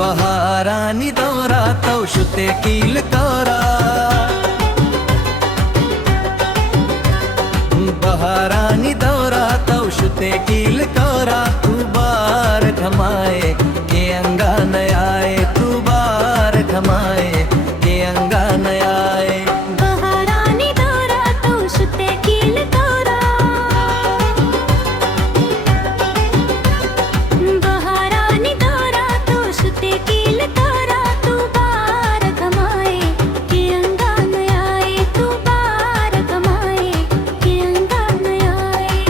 बहारानी दौरा तवशुते कील कौरा बहारानी दौरा तवशुते कील कौरा तू बार घमाए के अंगण आए तू बार घमाए के अंगण आए बहारानी दौरा तवशुते कील कौरा बहारानी दौरा तवशुते कील कौरा तू बार घमाए के अंगण आए तू बार घमाए के अंगण आए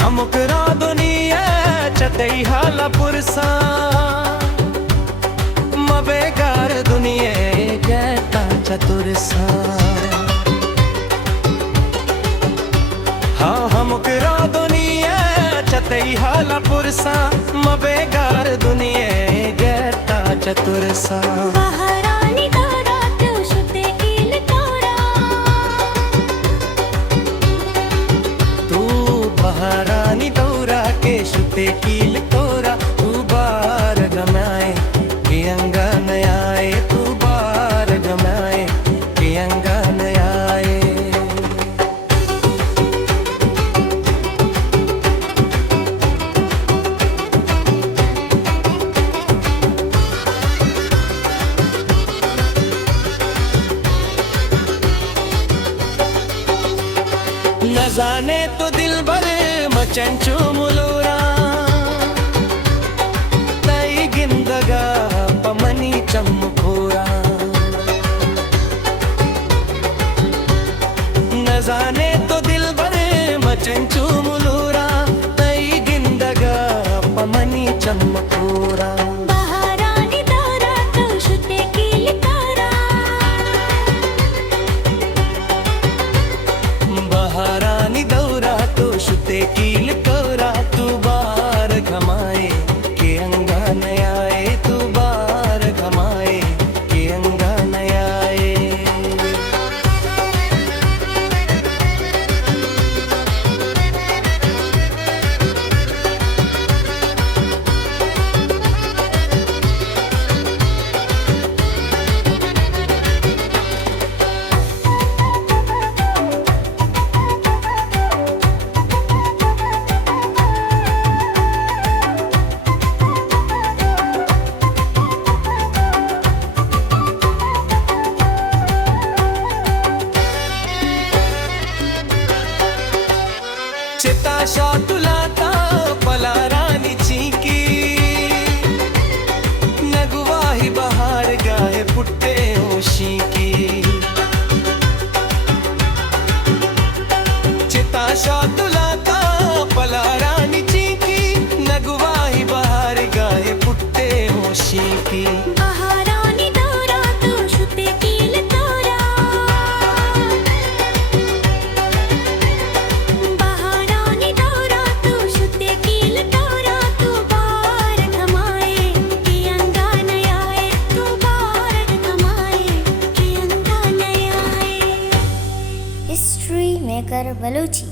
हमकरा दुनिया चतई हाला पुरसा मबेगार दुनिया कहता चतुरसा हाँ हमकरा दुनिया चतई हाला पुरसा मबेगार दुनिया कहता चतुरसा बहारानी दौरा तवशुते कील कौरा तू बहारानी दौरा के शुते कील तोरा तू बार गमाए के अंगन आए तू बार गमाए के अंगन आए न जाने तो दिल भरे मचंचू मुलोरा तई गिंदगा पमनी चमकोरा न जाने तो दिल भरे मचंचू मुलोरा तई गिंदगा पमनी चमकोरा बहारानी दौरा तवशुते कील कौरा बहारानी दौरा तो शुते कील कौरा तू बार घमाए के अंगन आए तू बार घमाए के अंगन आए चिता तुलाता पलारानी चीकी नगवाही बहार गाए पुट्टे होशी की चिता तुलाता पलारानी चीकी नगवाही बहार गाए पुट्टे होशी की बहारानी दौरा तवशुते कील कौरा बहारानी दौरा तवशुते कील कौरा तू बार घमाए के अंगण आए तू बार घमाए के अंगण आए। History maker Balochi.